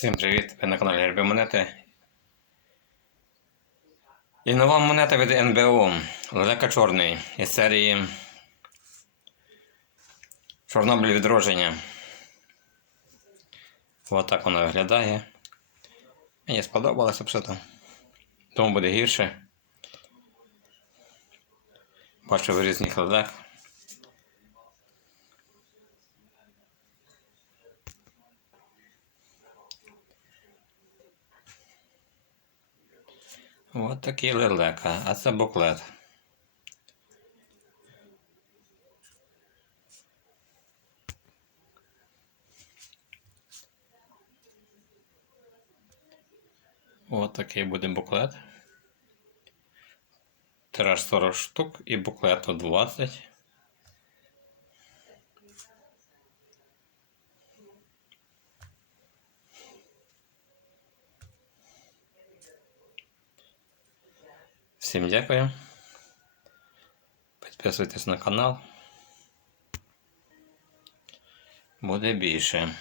Всім привіт! Ви на каналі Герби Монети. І нова монета від НБУ Лелека Чорний із серії Чорнобиль відродження. Ось так вона виглядає. Мені сподобалося абсолютно. Тому буде гірше. Бачу в різних лелек. От такий лелека, а це буклет. Ось такий буде буклет. Тираж 40 штук і буклету 20. Всім дякую. Підписуйтесь на канал. Буде більше.